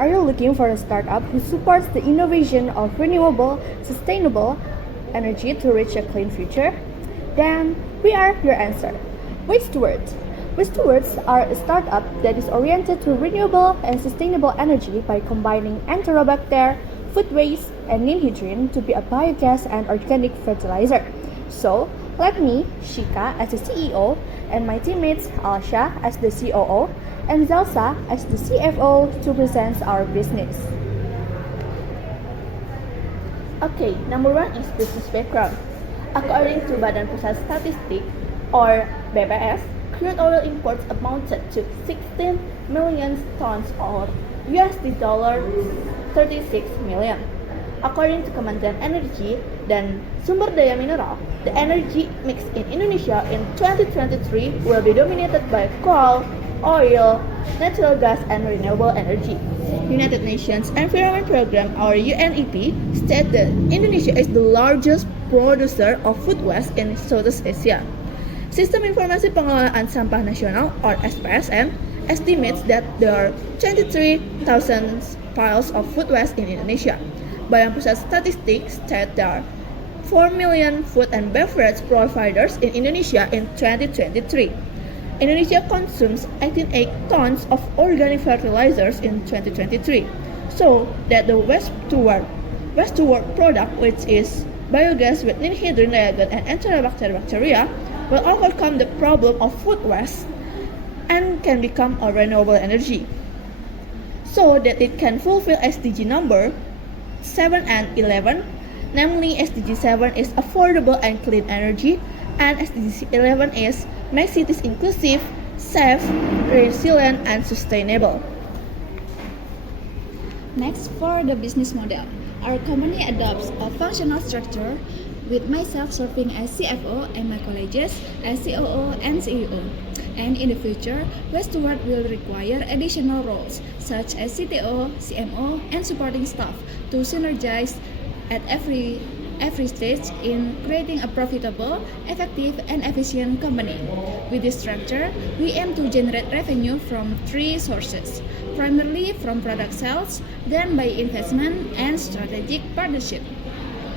Are you looking for a startup who supports the innovation of renewable, sustainable energy to reach a clean future? Then we are your answer. Wastewards. Wastewards are a startup that is oriented to renewable and sustainable energy by combining Enterobacter, food waste, and ninhydrin to be a biogas and organic fertilizer. So, let me, Shika, as the CEO, and my teammates Alsha as the COO, and Zelsa as the CFO to present our business. Okay, number one is business background. According to Badan Pusat Statistik or BPS, crude oil imports amounted to 16 million tons or $36 million. According to Kementerian Energi dan Sumber Daya Mineral, the energy mix in Indonesia in 2023 will be dominated by coal, oil, natural gas, and renewable energy. United Nations Environment Programme or UNEP stated that Indonesia is the largest producer of food waste in Southeast Asia. Sistem Informasi Pengelolaan Sampah Nasional or SPSN estimates that there are 23,000 piles of food waste in Indonesia. Badan Pusat Statistik stated there are 4 million food and beverage providers in Indonesia in 2023. Indonesia consumes 18.8 tons of organic fertilizers in 2023, so that the waste-to-world product, which is biogas with ninhydrin diagon and Enterobacter bacteria, will overcome the problem of food waste and can become a renewable energy, so that it can fulfill SDG number 7 and 11, namely SDG 7 is affordable and clean energy, and SDG 11 is make cities inclusive, safe, resilient, and sustainable. Next, for the business model, our company adopts a functional structure with myself serving as CFO and my colleagues as COO and CEO. And in the future, Westward will require additional roles such as CTO, CMO, and supporting staff to synergize at every stage in creating a profitable, effective, and efficient company. With this structure, we aim to generate revenue from three sources, primarily from product sales, then by investment and strategic partnership.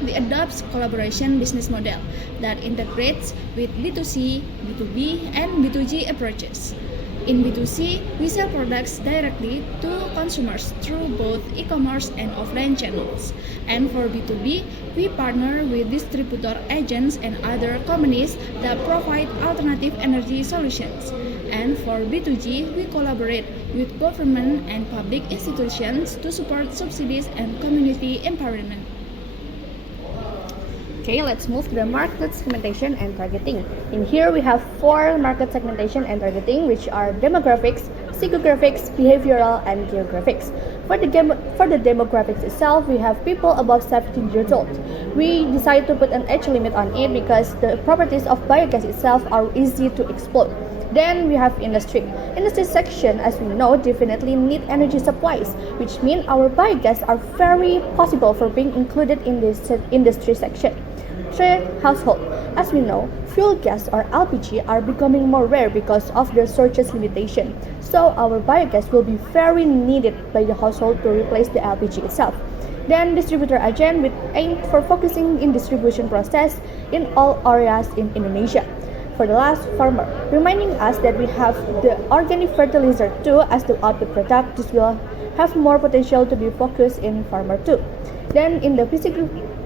We adopt collaboration business model that integrates with B2C, B2B, and B2G approaches. In B2C, we sell products directly to consumers through both e-commerce and offline channels. And for B2B, we partner with distributor agents and other companies that provide alternative energy solutions. And for B2G, we collaborate with government and public institutions to support subsidies and community empowerment. Okay, let's move to the market segmentation and targeting. In here, we have 4 market segmentation and targeting, which are demographics, psychographics, behavioral, and geographics. For the demographics itself, we have people above 17 years old. We decided to put an age limit on it because the properties of biogas itself are easy to exploit. Then we have industry. Industry section, as we know, definitely need energy supplies, which means our biogas are very possible for being included in this industry section. Third, household. As we know, fuel gas or LPG are becoming more rare because of their sources limitation. So our biogas will be very needed by the household to replace the LPG itself. Then distributor agent with aim for focusing in distribution process in all areas in Indonesia. For the last, farmer, reminding us that we have the organic fertilizer too as the output product. This will have more potential to be focused in farmer too. Then in the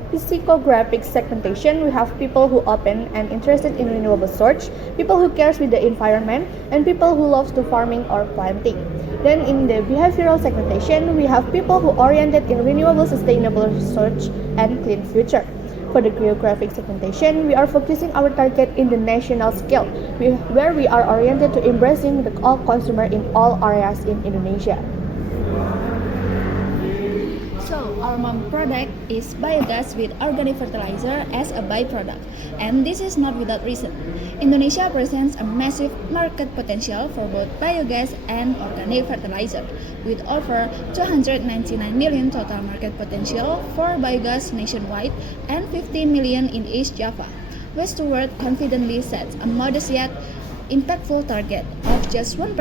psychographic segmentation, we have people who open and interested in renewable source, people who cares with the environment, and people who loves to farming or planting. Then in the behavioral segmentation, we have people who oriented in renewable, sustainable research and clean future. For the geographic segmentation, we are focusing our target in the national scale, where we are oriented to embracing the all consumer in all areas in Indonesia. So, our main product is biogas with organic fertilizer as a byproduct, and this is not without reason. Indonesia presents a massive market potential for both biogas and organic fertilizer, with over 299 million total market potential for biogas nationwide and 50 million in East Java. Westward confidently sets a modest yet impactful target of just 1%,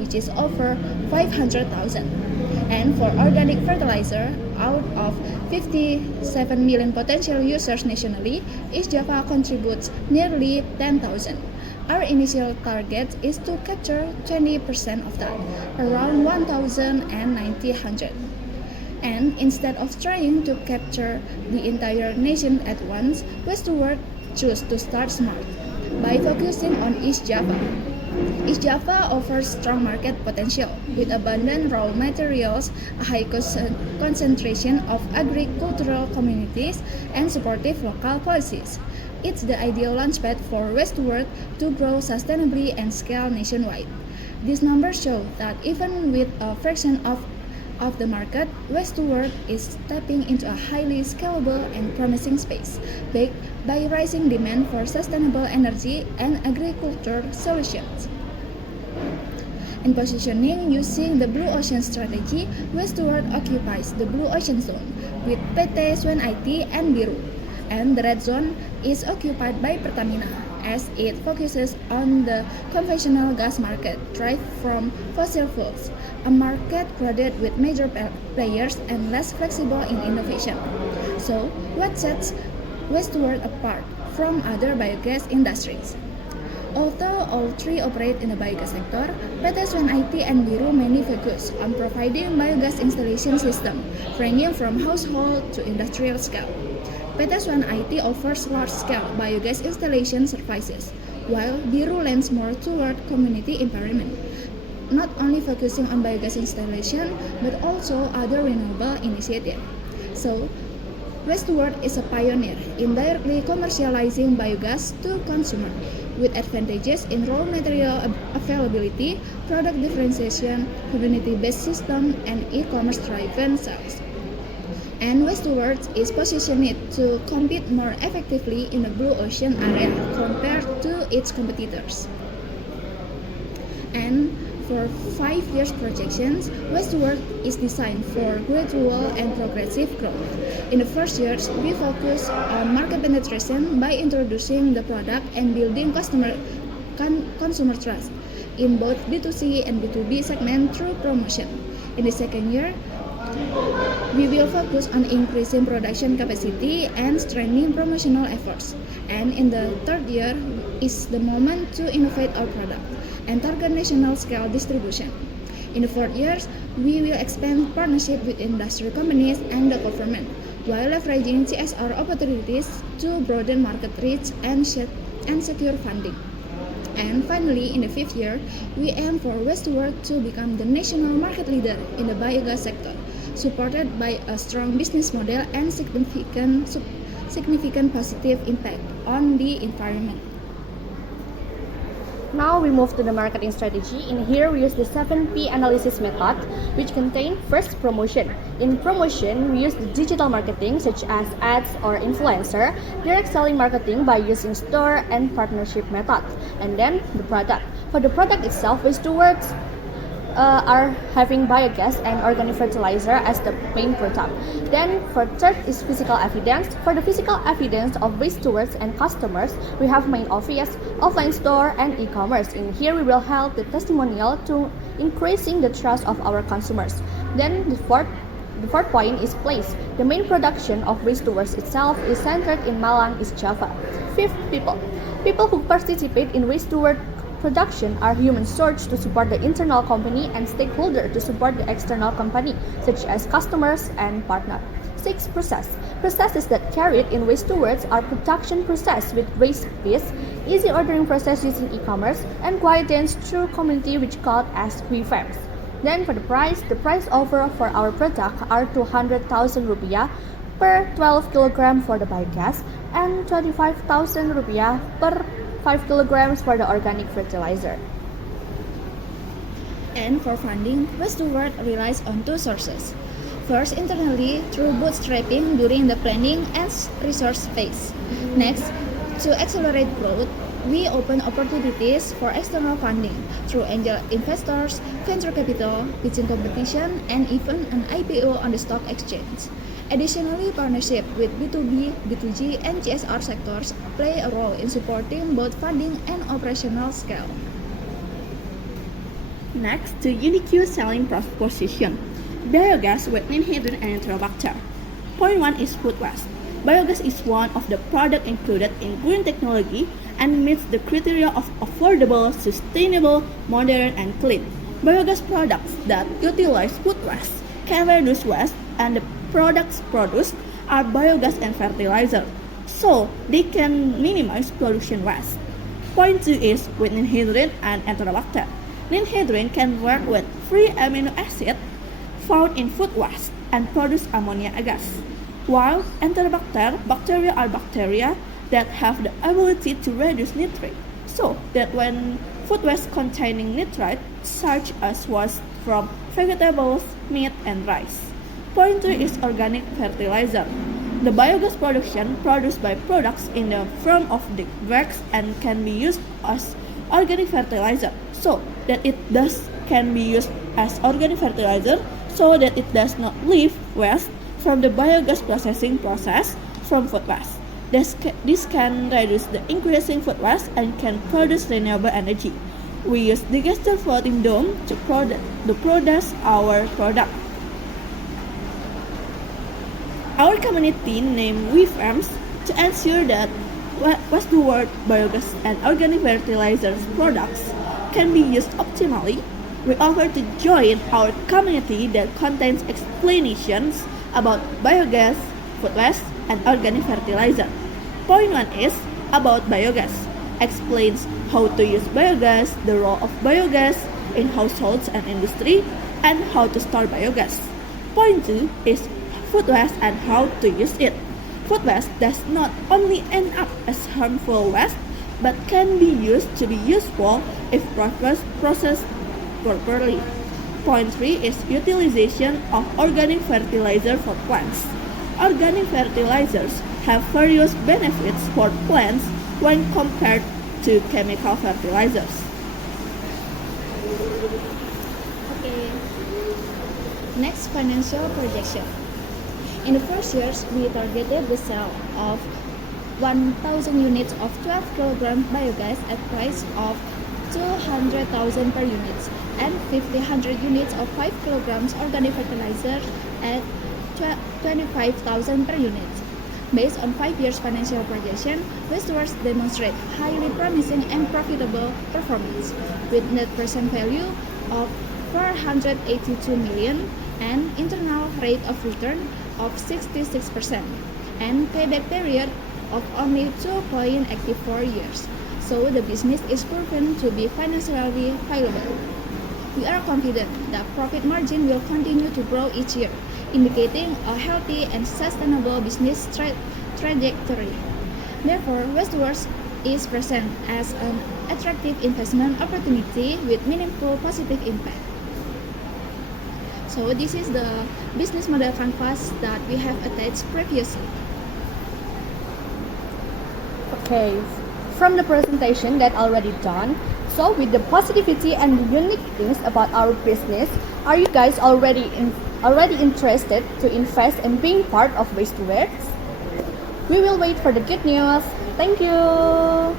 which is over 500,000. And for organic fertilizer, out of 57 million potential users nationally, East Java contributes nearly 10,000. Our initial target is to capture 20% of that, around 1,900. And instead of trying to capture the entire nation at once, Westward chose to start smart by focusing on East Java. East Java offers strong market potential with abundant raw materials, a high concentration of agricultural communities, and supportive local policies. It's the ideal launchpad for Westward to grow sustainably and scale nationwide. These numbers show that even with a fraction of the market, Westward is stepping into a highly scalable and promising space, backed by rising demand for sustainable energy and agriculture solutions. In positioning using the Blue Ocean strategy, Westward occupies the Blue Ocean zone with PT Swan IT and Biru, and the Red Zone is occupied by Pertamina as it focuses on the conventional gas market derived from fossil fuels, a market crowded with major players and less flexible in innovation. So, what sets Westward apart from other biogas industries? Although all three operate in the biogas sector, PT Swan IT and Biru mainly focus on providing biogas installation system, ranging from household to industrial scale. PT Swan IT offers large-scale biogas installation services, while Biru leans more toward community empowerment, not only focusing on biogas installation, but also other renewable initiatives. So, Westward is a pioneer in directly commercializing biogas to consumer, with advantages in raw material availability, product differentiation, community-based system, and e-commerce-driven sales. And Westward is positioned to compete more effectively in the Blue Ocean area compared to its competitors. And for 5 years projections, Westward is designed for gradual and progressive growth. In the first years, we focus on market penetration by introducing the product and building consumer trust in both B2C and B2B segment through promotion. In the second year, we will focus on increasing production capacity and strengthening promotional efforts. And in the third year is the moment to innovate our product and target national scale distribution. In the fourth years, we will expand partnership with industry companies and the government, while leveraging CSR opportunities to broaden market reach and secure funding. And finally, in the fifth year, we aim for Westward to become the national market leader in the biogas sector, supported by a strong business model and significant positive impact on the environment. Now we move to the marketing strategy. In here we use the 7P analysis method, which contain first promotion. In promotion, we use the digital marketing such as ads or influencer, direct selling marketing by using store and partnership methods, and then the product. For the product itself, Westward are having biogas and organic fertilizer as the main product. Then for third is physical evidence. For the physical evidence of Westward and customers, we have main office, offline store, and e-commerce. In here we will help the testimonial to increasing the trust of our consumers. Then the fourth point is place. The main production of Westward itself is centered in Malang, East Java. Fifth, people. People who participate in Westward production are human source to support the internal company and stakeholder to support the external company, such as customers and partner. 6. Process. Processes that carried in Westward are production process with raised fees, easy ordering process using e-commerce, and guidance through community which called as WeFams. Then for the price offer for our product are 200,000 rupiah per 12 kg for the biogas and 25,000 rupiah per 5 kilograms for the organic fertilizer. And for funding, Westward relies on two sources. First, internally through bootstrapping during the planning and resource phase. Next, to accelerate growth, we open opportunities for external funding through angel investors, venture capital, pitching competition, and even an IPO on the stock exchange. Additionally, partnership with B2B, B2G, and CSR sectors play a role in supporting both funding and operational scale. Next, to unique selling proposition. biogas with ninhydrin and enterobacter. Point 1 is food waste. Biogas is one of the products included in green technology and meets the criteria of affordable, sustainable, modern, and clean. Biogas products that utilize food waste can reduce waste, and the products produced are biogas and fertilizer, so they can minimize production waste. Point 2 is with ninhydrin and enterobacter. Ninhydrin can work with free amino acid found in food waste and produce ammonia gas, while enterobacter bacteria are bacteria that have the ability to reduce nitrate, so that when food waste containing nitrite, such as waste from vegetables, meat, and rice. Point 3 is organic fertilizer. The biogas production produced by products in the form of the wax and can be used as organic fertilizer, so that it can be used as organic fertilizer, so that it does not leave waste from the biogas processing process from food waste. This can reduce the increasing food waste and can produce renewable energy. We use digester floating dome to produce our product. Our community named WeFarms to ensure that wastewater, biogas, and organic fertilizers products can be used optimally. We offer to join our community that contains explanations about biogas, food waste, and organic fertilizer. Point 1 is about biogas. Explains how to use biogas, the role of biogas in households and industry, and how to store biogas. Point 2 is food waste and how to use it. Food waste does not only end up as harmful waste, but can be used to be useful if processed properly. Point 3 is utilization of organic fertilizer for plants. Organic fertilizers have various benefits for plants when compared to chemical fertilizers. Okay. Next, financial projection. In the first years, we targeted the sale of 1,000 units of 12 kg biogas at price of 200,000 per unit and 1,500 units of 5 kg organic fertilizer at 25,000 per unit. Based on 5 years financial projection, Westwards demonstrate highly promising and profitable performance with net present value of 482 million and internal rate of return of 66% and payback period of only 2.84 years. So the business is proven to be financially viable. We are confident that profit margin will continue to grow each year, indicating a healthy and sustainable business trajectory. Therefore, Westwards is present as an attractive investment opportunity with meaningful positive impact. So this is the business model canvas that we have attached previously. Okay, from the presentation that already done, so with the positivity and the unique things about our business, are you guys already interested to invest and being part of Westwards? We will wait for the good news. Thank you.